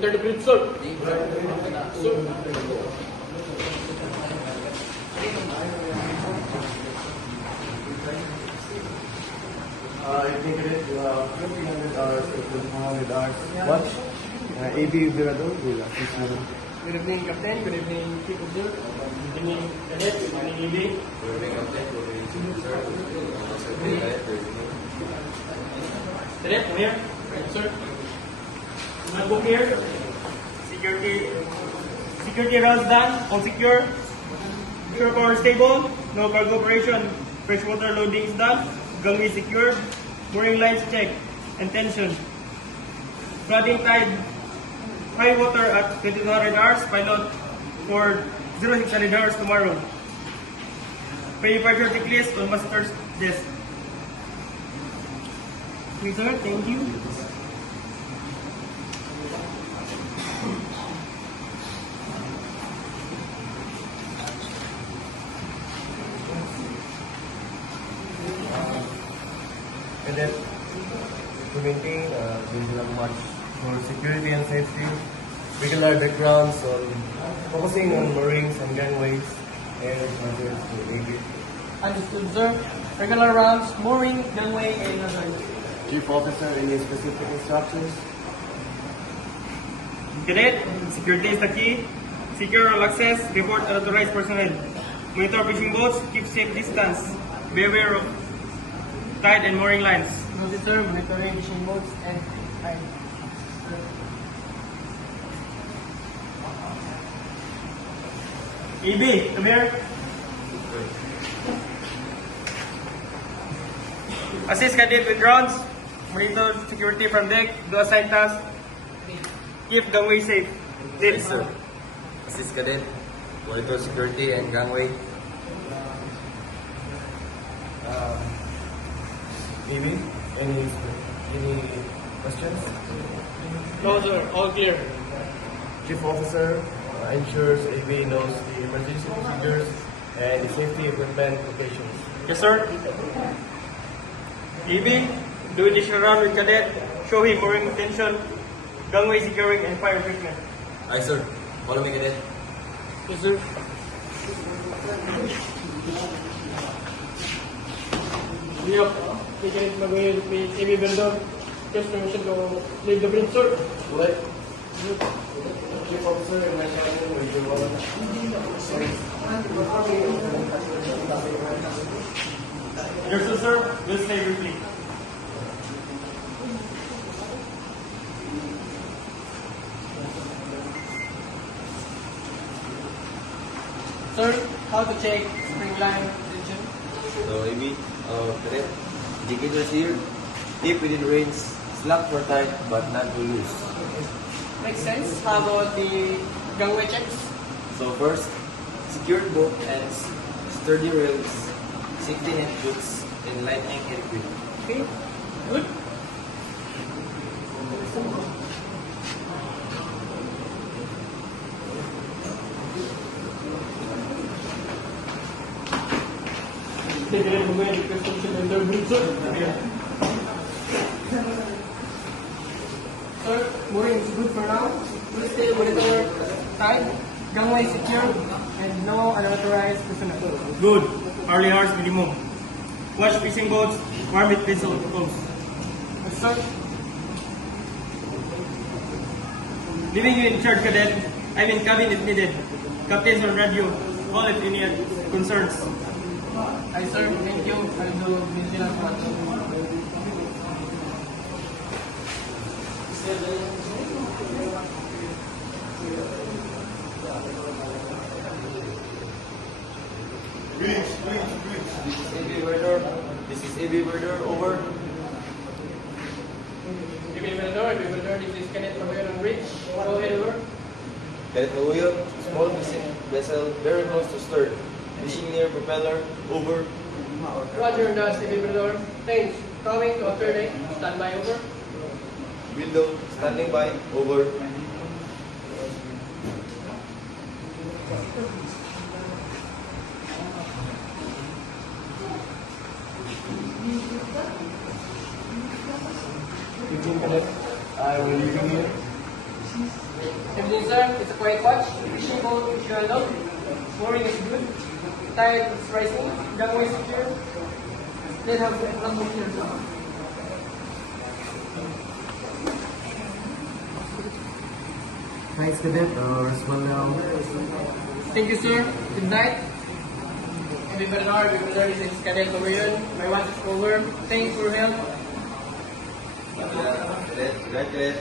Enter the grid, sir. Sir. I think it is 300 hours to 400 hours. Watch. AB Virador will assist you. Good evening, Captain. Good evening, Chief Officer. Good evening, Cadet. Good evening, EB. Good evening, Captain. Good evening, sir. Good evening. Cadet, come here. Right, sir. Notebook here. Security rounds done. All secure. Secure power stable. No cargo operation. Freshwater loading is done. Gangway secure. Mooring lines checked. And tension. Flooding tide. High water at 2200 hours. Pilot for 0600 hours tomorrow. Pre-departure checklist on master's desk. Okay, sir. Thank you. Cadet, to maintain Vigilant Watch for security and safety, regular backgrounds on focusing on moorings and gangways and others to AB. Understood, sir. Regular rounds, mooring, gangway, and others. Chief Officer, any specific instructions? Cadet, security is the key. Secure all access, report unauthorized personnel. Monitor fishing boats, keep safe distance. Be aware of tide and mooring lines. Noted, sir. Monitoring fishing boats and tide. EB, come here. Assist cadet with grounds. Monitor security from deck. Do assigned tasks. Keep gangway safe. Yes, sir. Assist Cadet. Monitor security and gangway. AB, any questions? No, sir. All clear. Chief Officer ensures AB knows the emergency procedures and the safety equipment locations. Yes, sir. EB, do additional round with cadet. Show him mooring tension, gangway securing, and fire treatment. Aye, sir. Follow me, Cadet. Yes, sir. Yep. We can mag-uwi may EB Verdor. Just permission to leave the bridge, sir. What? Chief Officer, in my channel, will you Yes, sir. We'll stay briefly. Sir, how to check spring line tension? So, AB, Cadet. Indicators here. Deep within range. Slack for tight, but not too loose. Makes sense. How about the gangway checks? So, first, secured boat ends, sturdy rails, safety net boots, and light anchor grip. Okay, good. Sige rin mo yung request ko sa vendor bridge, sir. Sir, mooring is good for now. Please stay monitor tide, gangway secure, and no unauthorized personnel. Good. Early hours minimum. Watch fishing boats, warm it vessel close. Yes, sir. Leaving you in charge, cadet. I'm in cabin if needed. Captain's on radio. Call if any concerns. Hi, sir. Thank you. I'll do vigilant watch. This is AB Verdor. This is AB Verdor. Over. This is Kenneth Maguire on bridge. Go ahead, over. Cadet Maguyo, small fishing vessel very close to stern. Fishing near propeller. Over. Roger, that's the Librador. Thanks. Coming to after day. Stand by, over. Window. Standing by. Over. I will leave you here. Everything, sir. It's a quiet watch. Fishing boat, fish well done. Mooring is good. Tide is rising. Gangway is secure. Then have one more here, sir. Thanks, Cadet. Rest well now. Thank you, sir. Good night. Happy Bernard, this is Cadet Cobayon. My watch is over. Thanks for your help. Cadet.